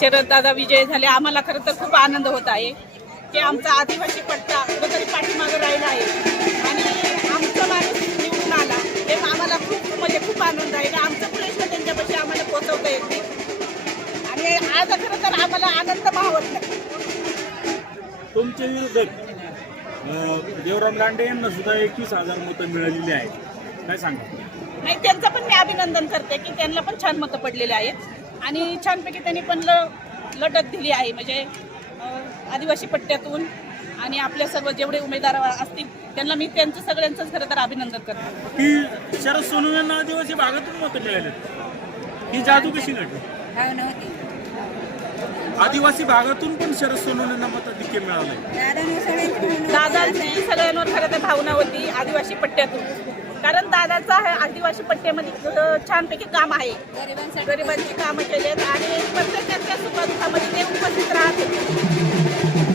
शरद दादा विजय झाले. आम्हाला खरं तर खूप आनंद होत आहे की आमचा आदिवासी पट्टा कुठेतरी पाठीमागं राहिला आहे. आणि आमचा माणूस निवडून आला. हे आम्हाला खूप म्हणजे खूप आनंद आहे. आणि आमचं प्रश्न त्यांच्यापाशी आम्हाला पोचवता येते आणि आज खरं तर आम्हाला आनंद भावत नाही. तुमच्या विरोधात देवराम लांडे यांना सुद्धा एकवीस हजार मतं मिळालेली आहेत. काय सांगा? नाही त्यांचं पण मी अभिनंदन करते की त्यांना पण छान मतं पडलेली आहेत. आणि छानपैकी त्यांनी पण ल लढत दिली आहे म्हणजे अं, आदिवासी पट्ट्यातून आणि आपल्या सर्व जेवढे उमेदवार असतील त्यांना मी त्यांचं सगळ्यांचंच खरं तर अभिनंदन करते. की शरद सोनवणे यांना आदिवासी भागातून मतं मिळालेत. ही जादू कशी घडली? आदिवासी भागातून पण शरद सोनवणेंना मताधिक्य मिळालंय. दादांची सगळ्यांवर खरं तर भावना होती आदिवासी पट्ट्यातून. कारण दादाचा आहे आदिवासी पट्ट्यामध्ये छानपैकी काम आहे. गरिबांची कामं केलेत आणि प्रत्येक त्यांच्या सुखदुःखामध्ये ते उपस्थित राहते